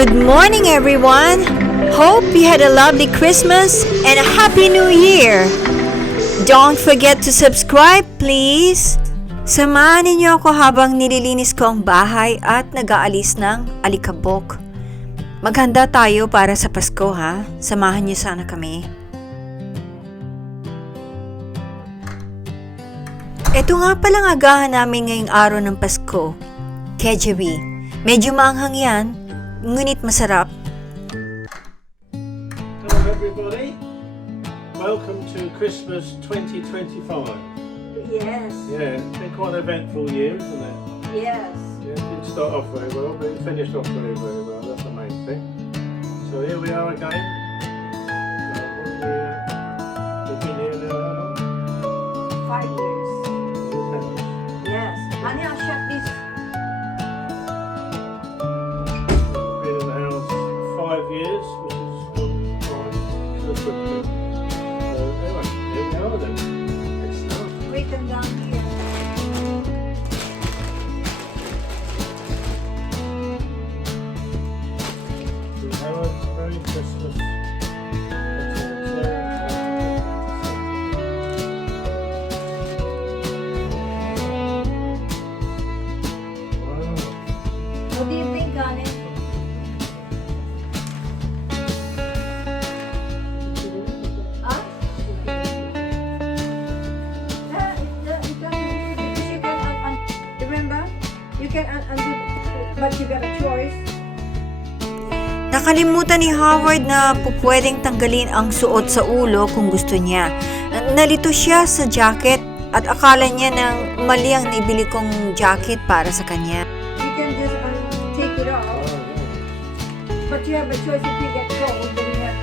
Good morning, everyone! Hope you had a lovely Christmas and a Happy New Year! Don't forget to subscribe, please! Samahan ninyo ako habang nililinis ko ang bahay at nag-aalis ng alikabok. Maghanda tayo para sa Pasko, ha? Samahan niyo sana kami. Ito nga palang agahan namin ngayong araw ng Pasko. Kejabi. Medyo maanghang yan, ngunit masarap. Hello everybody, welcome to Christmas 2025. Yes, Yeah, it's been quite an eventful year, isn't it? yes. Yeah, it didn't start off very well, but it finished off very, very well, that's the main thing. So here we are again. We've been here now how long? 5 years. Yes. Honey, I'll shut this. We've been in the house 5 years, which is fine, still quickly. So anyway, here we are then. Let's not break them down here. Merry Christmas. What do you think, honey? Huh? Remember? You can undo, but you got a choice. Nakalimutan ni Howard na pupwedeng tanggalin ang suot sa ulo kung gusto niya. Nalito siya sa jacket at akala niya nang mali ang nibili kong jacket para sa kanya. You can just take it off, but you have a choice if you get cold. Then you have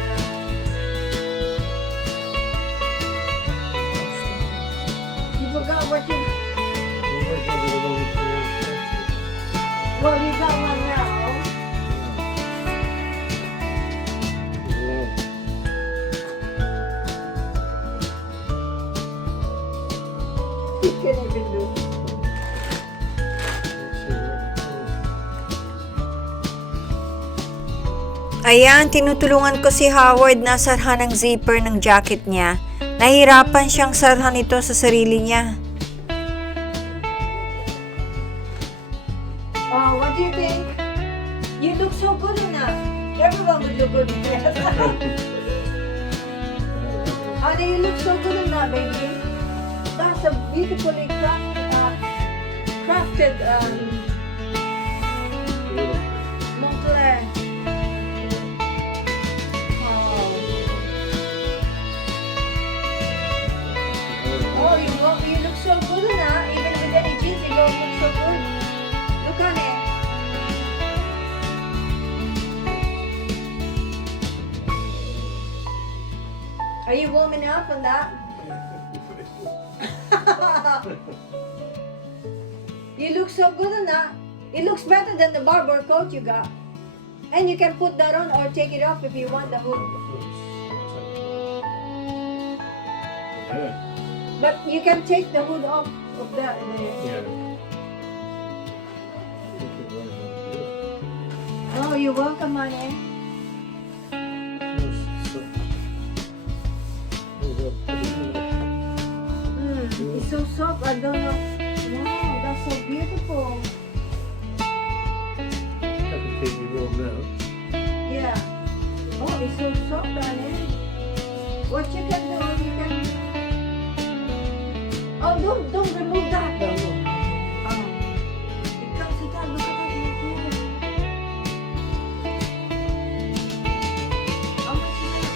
you forgot what you... Well, you got one now. You can't even do. Ayan, tinutulungan ko si Howard na sarhan ang zipper ng jacket niya. Nahihirapan siyang sarhan ito sa sarili niya. Oh, what do you think? You look so good enough. Everyone would look good in dress. Honey, you look so good enough, baby. That's a beautifully crafted Moncler. Oh, you look so good enough. Even with any jeans, you don't look so good. Look on it. Are you warm enough on that? You look so good on that. It looks better than the barber coat you got. And you can put that on or take it off if you want the hood. But you can take the hood off of that. Oh, you're welcome, honey. It's so soft. I don't know. Wow, that's so beautiful. That can keep you warm now. Yeah. Oh, it's so soft, honey. What you can do, you can... Oh, don't remove that though. It comes to that. Look at that. How much is it?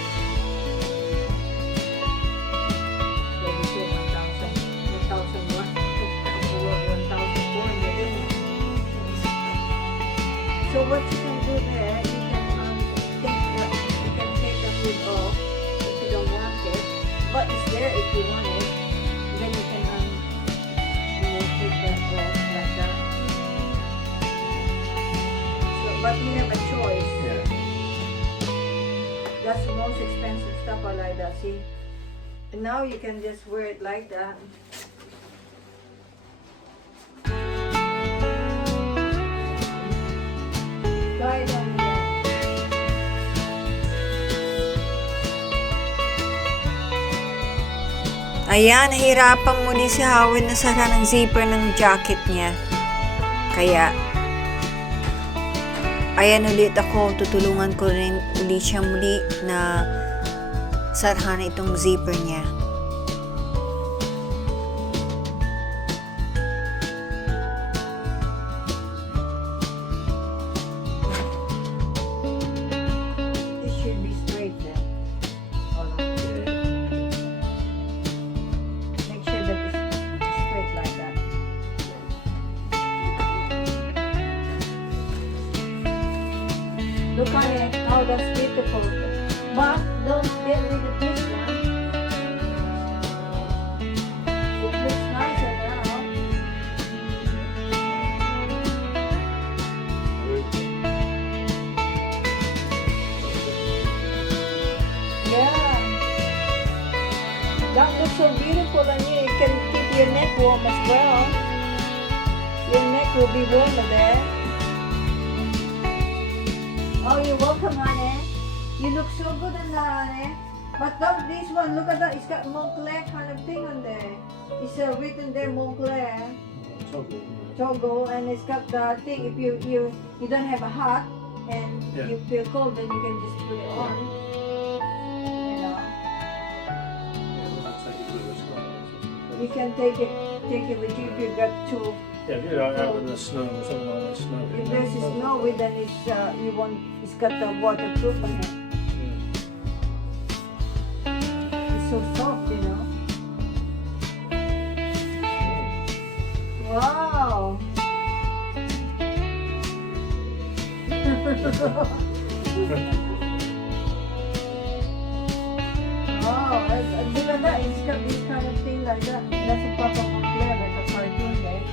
So what you can do there, you can take the hood off if you don't want it, but it's there if you want it. Then you can take that off like that. So, but you have a choice. Yeah. That's the most expensive stuff I like that. See, and now you can just wear it like that. Try it on again. Ayan, nahirapan muli si Howard na sara ng zipper ng jacket niya. Kaya, ayan ulit ako, tutulungan ko rin ulit siya muli na sarhan itong zipper niya. This should be straight then. Make sure that it's straight like that. Look on it. Oh, that's beautiful. But don't get rid of this one. It looks nicer now. Yeah. That looks so beautiful on you. You can keep your neck warm as well. Your neck will be warmer there. Oh, you're welcome, honey. You look so good on that, honey. But not this one. Look at that. It's got Moncler kind of thing on there. It's written there Moncler toggle, and it's got the thing. If you don't have a hat and Yeah. you feel cold, then you can just put it on. You know, you can take it with you if you got to. Yeah, if you're out in the snow or something like that, snow. If there's snow with, then it's you want. It's got the waterproof on it. It's so soft, you know. Wow. Wow, look at that. It's got this kind of thing like that. That's a Papa Moncler, like a cartoon, right?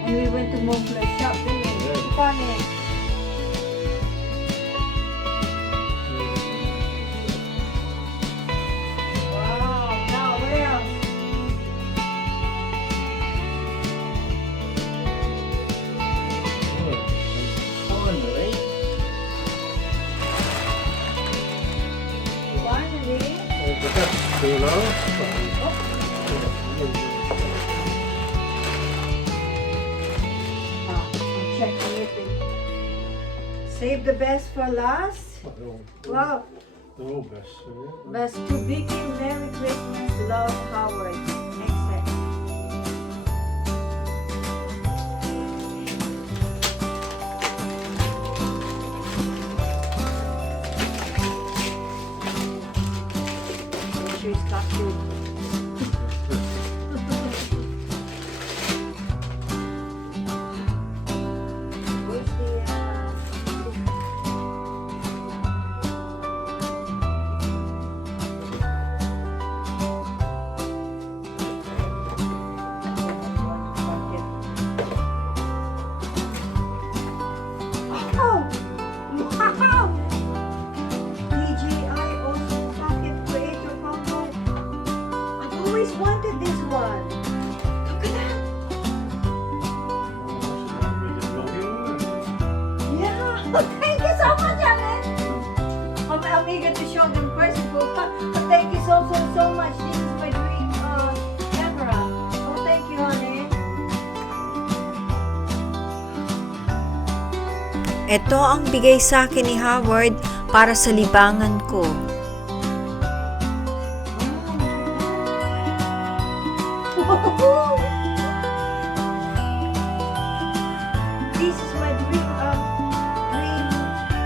And we went to Moncler shop, didn't we? Yeah. Funny. Wow, now what else? Finally. Finally. The best to last. I'm checking it. Save the best for last. Wow. They're all best, isn't it? Best to begin. Merry Christmas, love, Howard. Next set. Make sure it's got good. Where's the Oh! Wow! DJI Osmo Pocket Creator Combo. I've always wanted this one. Look at that. Yeah. Thank you so much, Alan. I'm eager to show them present. But thank you so much. This is my dream camera. Oh, thank you, honey. Ito ang bigay sa akin ni Howard para sa libangan ko. This is my dream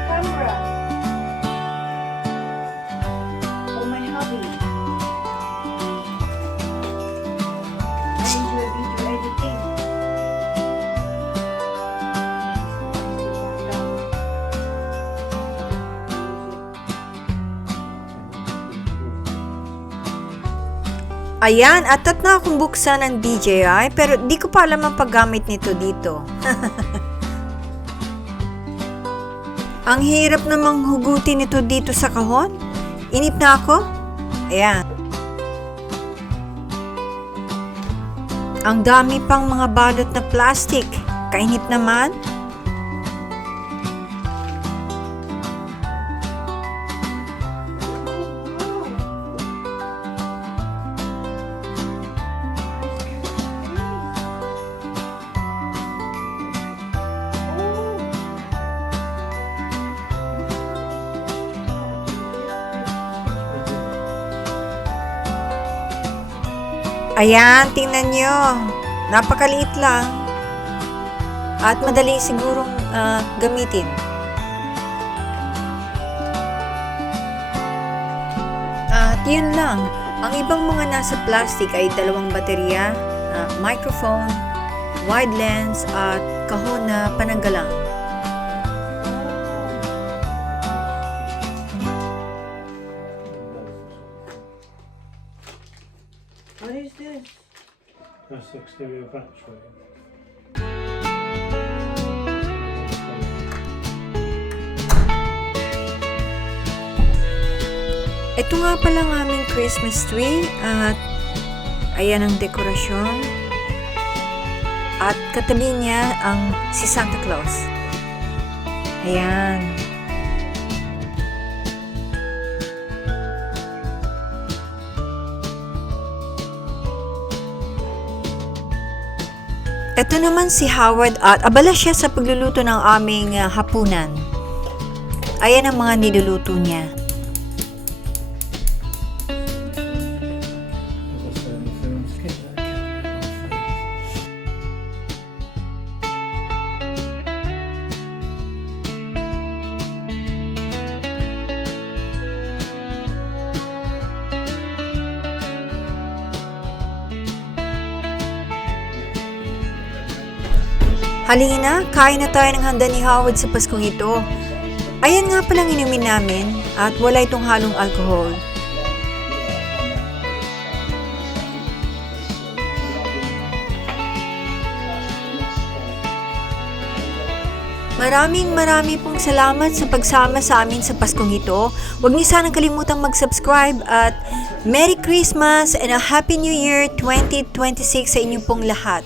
camera. For my hobby. I enjoy video editing. Ayan, atat na akong buksan ng DJI pero di ko pa alam ang paggamit nito dito. Ang hirap namang hugutin ito dito sa kahon. Inip na ako. Ayan. Ang dami pang mga balot na plastic. Kainip naman. Ayan, tingnan nyo. Napakaliit lang. At madali sigurong gamitin. At yun lang. Ang ibang mga nasa plastic ay 2 baterya, microphone, wide lens at kahon na pananggalang. What is this? That's the exterior battery. Ito nga pala ang aming Christmas tree at ayan ang dekorasyon. At katabi niya ang si Santa Claus. Ayan. Ito naman si Howard at abala siya sa pagluluto ng aming hapunan. Ayan ang mga niluluto niya. Halina, kain na tayo ng handa ni Howard sa Paskong ito. Ayan nga palang inumin namin at wala itong halong alcohol. Marami pong salamat sa pagsama sa amin sa Paskong ito. Huwag niyo sanang kalimutang mag-subscribe at Merry Christmas and a Happy New Year 2026 sa inyong pong lahat.